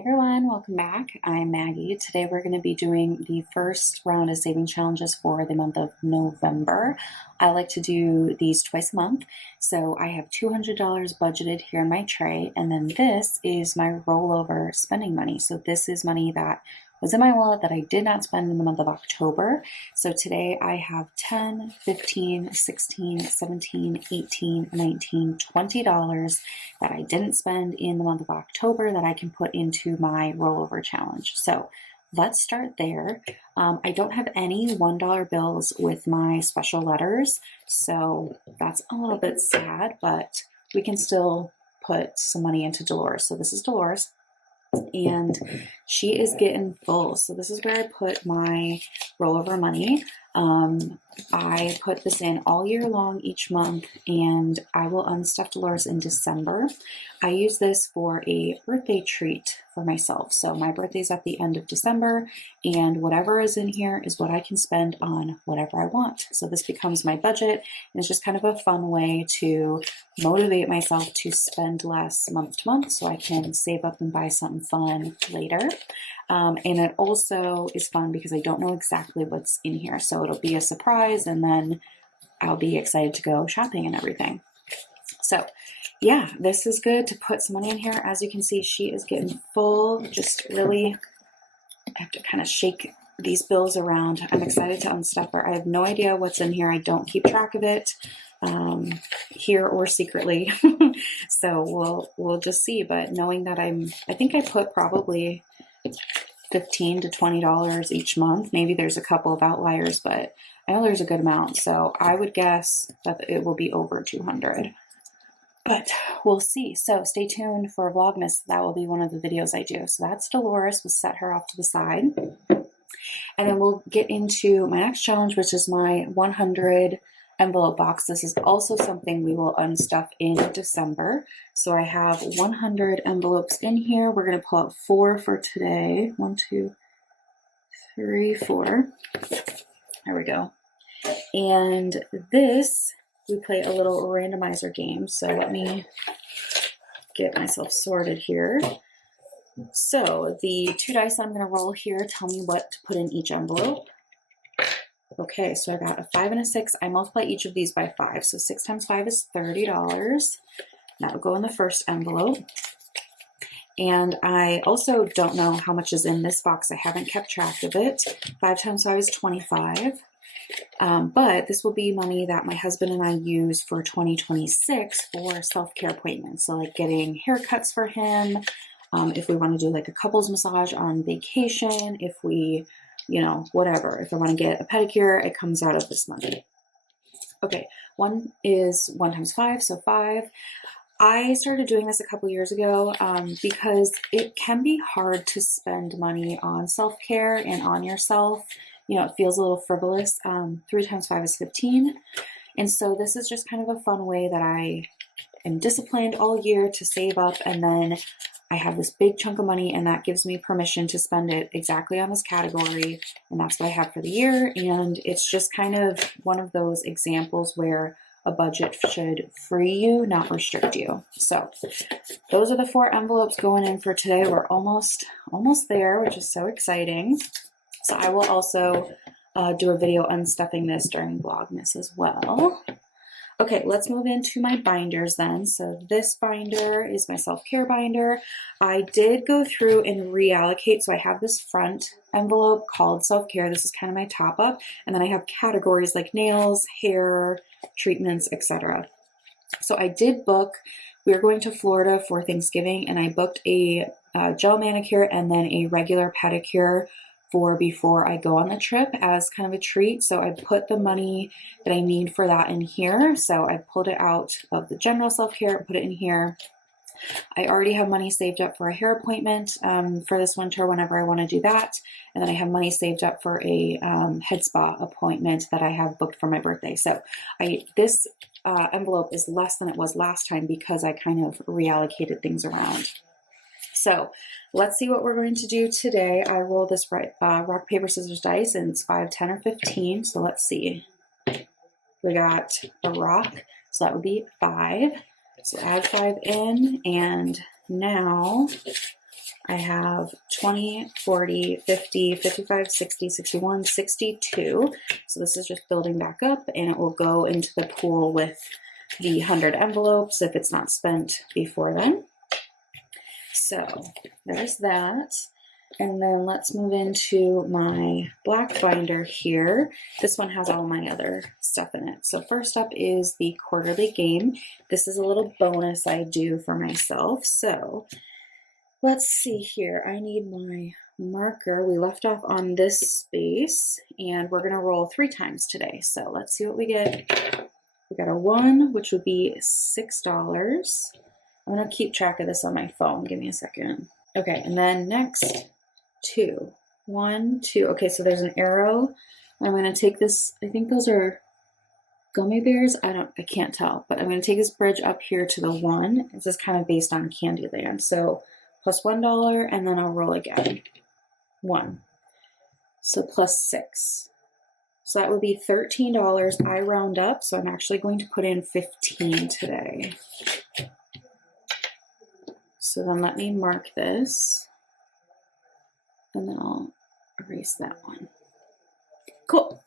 everyone, welcome back. I'm Maggie. Today we're going to be doing the first round of saving challenges for the month of November. I like to do these twice a month, so I have $200 budgeted here in my tray, and then this is my rollover spending money. So this is money that was in my wallet that I did not spend in the month of October. So today I have $10, $15, $16, $17, $18, $19, $20 that I didn't spend in the month of October that I can put into my rollover challenge. So let's start there. I don't have any $1 bills with my special letters, so that's a little bit sad, but we can still put some money into Dolores. So this is Dolores, and she is getting full. So this is where I put my rollover money. I put this in all year long each month, and I will unstuff Dolores in December. I use this for a birthday treat for myself. So my birthday's at the end of December, and whatever is in here is what I can spend on whatever I want. So this becomes my budget, and it's just kind of a fun way to motivate myself to spend less month to month so I can save up and buy something fun later. And it also is fun because I don't know exactly what's in here. So it'll be a surprise, and then I'll be excited to go shopping and everything. So yeah, this is good to put some money in here. As you can see, she is getting full. Just really, I have to kind of shake these bills around. I'm excited to unstuff her. I have no idea what's in here. I don't keep track of it here or secretly. So we'll just see. But knowing that I think I put probably $15 to $20 each month. Maybe there's a couple of outliers, but I know there's a good amount. So I would guess that it will be over 200. But we'll see. So stay tuned for Vlogmas. That will be one of the videos I do. So that's Dolores. We'll set her off to the side. And then we'll get into my next challenge, which is my 100 envelope box. This is also something we will unstuff in December. So I have 100 envelopes in here. We're going to pull out 4 for today. 1, 2, 3, 4. There we go. And this, we play a little randomizer game. So let me get myself sorted here. So the 2 dice I'm going to roll here tell me what to put in each envelope. Okay, so I got a 5 and a 6. I multiply each of these by 5. So 6 times 5 is $30. That will go in the first envelope. And I also don't know how much is in this box. I haven't kept track of it. 5 times 5 is 25. But this will be money that my husband and I use for 2026 for self-care appointments. So like getting haircuts for him, if we want to do like a couples massage on vacation, if we, whatever. If I want to get a pedicure, it comes out of this money. Okay, 1 is 1 times 5, so 5. I started doing this a couple years ago because it can be hard to spend money on self-care and on yourself. It feels a little frivolous. 3 times 5 is 15. And so this is just kind of a fun way that I am disciplined all year to save up, and then I have this big chunk of money, and that gives me permission to spend it exactly on this category, and that's what I have for the year. And it's just kind of one of those examples where a budget should free you, not restrict you. So those are the 4 envelopes going in for today. We're almost there, which is so exciting. So I will also do a video unstuffing this during Vlogmas as well. Okay, let's move into my binders then. So this binder is my self-care binder. I did go through and reallocate. So I have this front envelope called self-care. This is kind of my top up. And then I have categories like nails, hair, treatments, etc. So I did book, we were going to Florida for Thanksgiving, and I booked a gel manicure and then a regular pedicure for before I go on the trip as kind of a treat. So I put the money that I need for that in here. So I pulled it out of the general self-care and put it in here. I already have money saved up for a hair appointment for this winter whenever I want to do that. And then I have money saved up for a head spa appointment that I have booked for my birthday. So this envelope is less than it was last time because I kind of reallocated things around. So let's see what we're going to do today. I roll this rock, paper, scissors dice, and it's 5, 10, or 15. So let's see. We got a rock, so that would be 5. So add 5 in, and now I have 20, 40, 50, 55, 60, 61, 62. So this is just building back up, and it will go into the pool with the 100 envelopes if it's not spent before then. So there's that. And then let's move into my black binder here. This one has all my other stuff in it. So first up is the quarterly game. This is a little bonus I do for myself. So let's see here. I need my marker. We left off on this space, and we're going to roll 3 times today. So let's see what we get. We got a 1, which would be $6. I'm going to keep track of this on my phone. Give me a second. Okay, and then next, 2. 1, 2. Okay, so there's an arrow. I'm going to take this, I think those are gummy bears. I can't tell, but I'm going to take this bridge up here to the 1. This is kind of based on Candyland. So plus $1, and then I'll roll again. 1. So plus 6. So that would be $13. I round up, so I'm actually going to put in 15 today. So then let me mark this, and then I'll erase that one. Cool.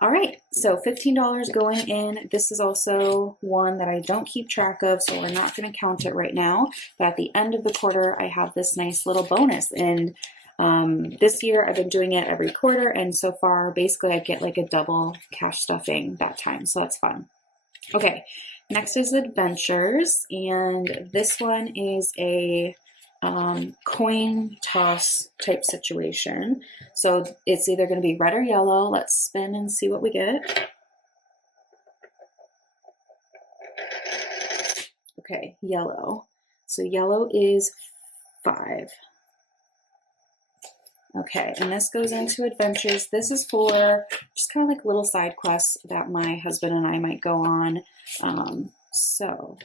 All right, so $15 going in. This is also one that I don't keep track of, so we're not going to count it right now. But at the end of the quarter, I have this nice little bonus. And this year, I've been doing it every quarter, and so far, basically, I get like a double cash stuffing that time, so that's fun. Okay, next is Adventures, and this one is a coin toss type situation. So it's either going to be red or yellow. Let's spin and see what we get. Okay, yellow. So yellow is 5. Okay, and this goes into Adventures. This is for just kind of like little side quests that my husband and I might go on. So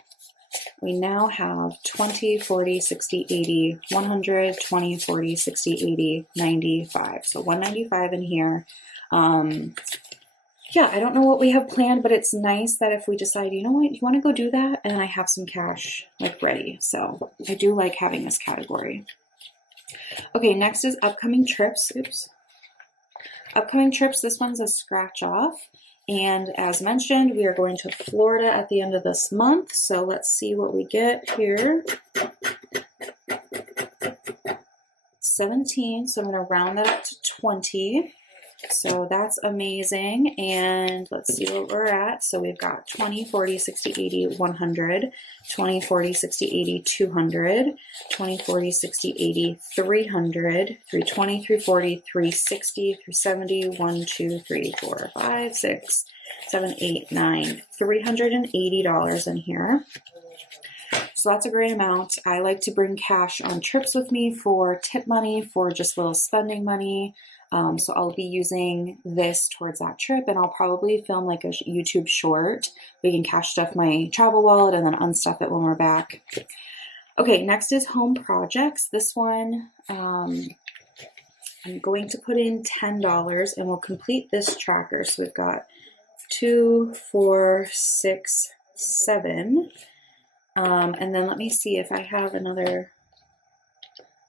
we now have 20, 40, 60, 80, 100, 20, 40, 60, 80, 95. So 195 in here. Yeah, I don't know what we have planned, but it's nice that if we decide, you know what, you want to go do that, and I have some cash like ready. So I do like having this category. Okay, next is upcoming trips. Oops. Upcoming trips, this one's a scratch off. And as mentioned, we are going to Florida at the end of this month. So let's see what we get here. 17, so I'm going to round that up to 20. So that's amazing. And let's see what we're at. So we've got 20, 40, 60, 80, 100, 20, 40, 60, 80, 200, 20, 40, 60, 80, 300, 320, 340, 360, 370, 1, 2, 3, 4, 5, 6, 7, 8, 9, $380 in here. So that's a great amount. I like to bring cash on trips with me for tip money, for just little spending money. So I'll be using this towards that trip, and I'll probably film like a YouTube short. We can cash stuff my travel wallet and then unstuff it when we're back. Okay, next is home projects. This one, I'm going to put in $10 and we'll complete this tracker. So we've got 2, 4, 6, 7. And then let me see if I have another.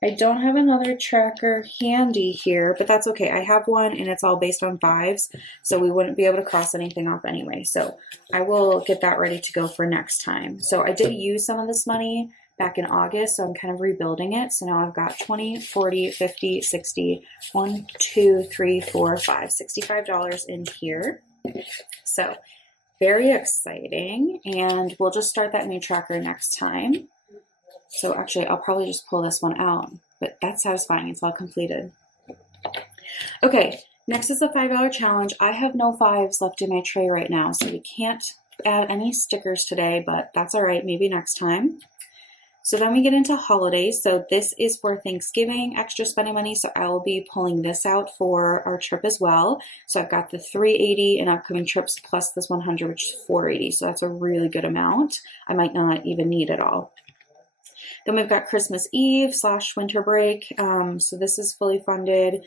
I don't have another tracker handy here, but that's okay. I have one and it's all based on 5s, so we wouldn't be able to cross anything off anyway. So I will get that ready to go for next time. So I did use some of this money back in August, so I'm kind of rebuilding it. So now I've got 20, 40, 50, 60, 1, 2, 3, 4, 5, $65 in here. So very exciting, and we'll just start that new tracker next time. So actually, I'll probably just pull this one out, but that's satisfying. It's all completed. Okay, next is the $5 challenge. I have no 5s left in my tray right now, so we can't add any stickers today, but that's all right, maybe next time. So then we get into holidays. So this is for Thanksgiving, extra spending money. So I will be pulling this out for our trip as well. So I've got the $380 in upcoming trips plus this $100, which is $480. So that's a really good amount. I might not even need it all. Then we've got Christmas Eve / winter break. So this is fully funded.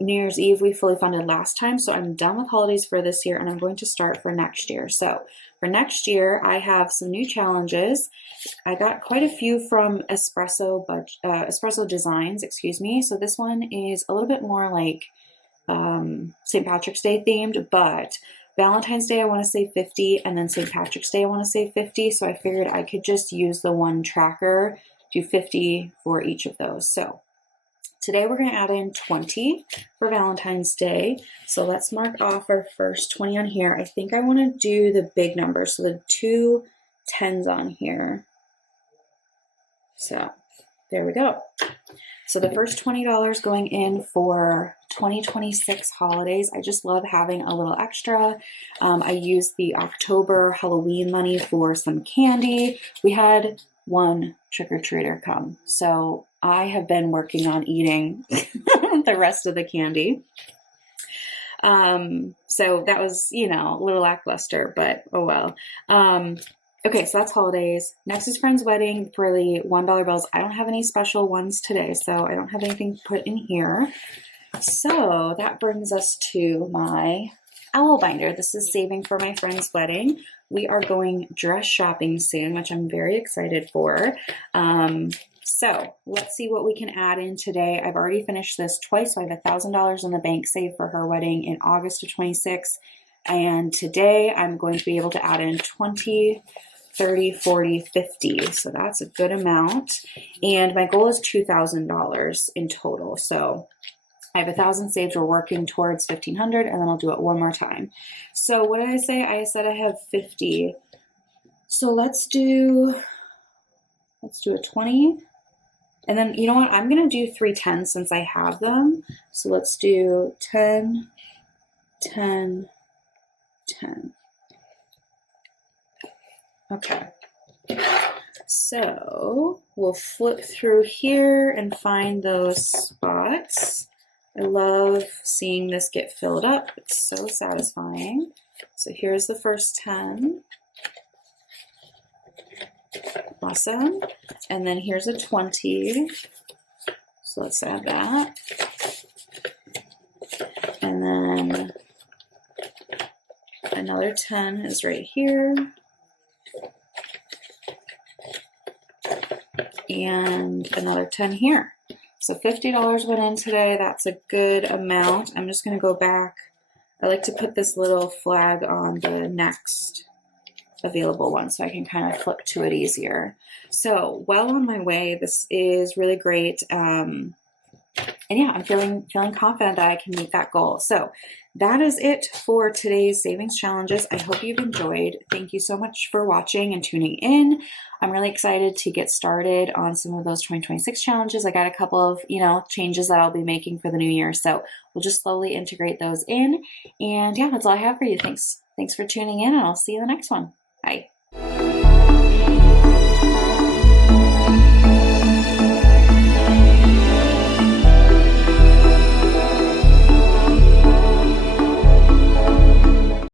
New Year's Eve, we fully funded last time. So I'm done with holidays for this year and I'm going to start for next year. So for next year, I have some new challenges. I got quite a few from Espresso Designs, excuse me. So this one is a little bit more like St. Patrick's Day themed, but Valentine's Day I want to say 50, and then St. Patrick's Day I want to say 50. So I figured I could just use the one tracker, do 50 for each of those. So today we're going to add in 20 for Valentine's Day. So let's mark off our first 20 on here. I think I want to do the big numbers, so the 2 10s on here. So there we go. So the first $20 going in for 2026 holidays. I just love having a little extra. I used the October Halloween money for some candy. We had one trick-or-treater come, so I have been working on eating the rest of the candy. So that was, you know, a little lackluster, but oh well. Okay, so that's holidays. Next is friend's wedding for the $1 bills. I don't have any special ones today, so I don't have anything put in here. So that brings us to my owl binder. This is saving for my friend's wedding. We are going dress shopping soon, which I'm very excited for. So let's see what we can add in today. I've already finished this twice, so I have $1,000 in the bank saved for her wedding in August of 26. And today I'm going to be able to add in 20, 30, 40, 50. So that's a good amount. And my goal is $2,000 in total. So I have 1,000 saved. We're working towards 1,500, and then I'll do it one more time. So what did I say? I said I have 50. So let's do a 20. And then, you know what? I'm going to do 3 10s since I have them. So let's do 10, 10, 10. Okay. So we'll flip through here and find those spots. I love seeing this get filled up. It's so satisfying. So here's the first 10. Awesome. And then here's a 20. So let's add that. And then another 10 is right here. And another 10 here. So $50 went in today. That's a good amount. I'm just going to go back. I like to put this little flag on the next available one so I can kind of flip to it easier. So well on my way. This is really great. And yeah, I'm feeling confident that I can meet that goal. So that is it for today's savings challenges. I hope you've enjoyed. Thank you so much for watching and tuning in. I'm really excited to get started on some of those 2026 challenges. I got a couple of, changes that I'll be making for the new year. So we'll just slowly integrate those in. And yeah, that's all I have for you. Thanks for tuning in, and I'll see you in the next one. Bye.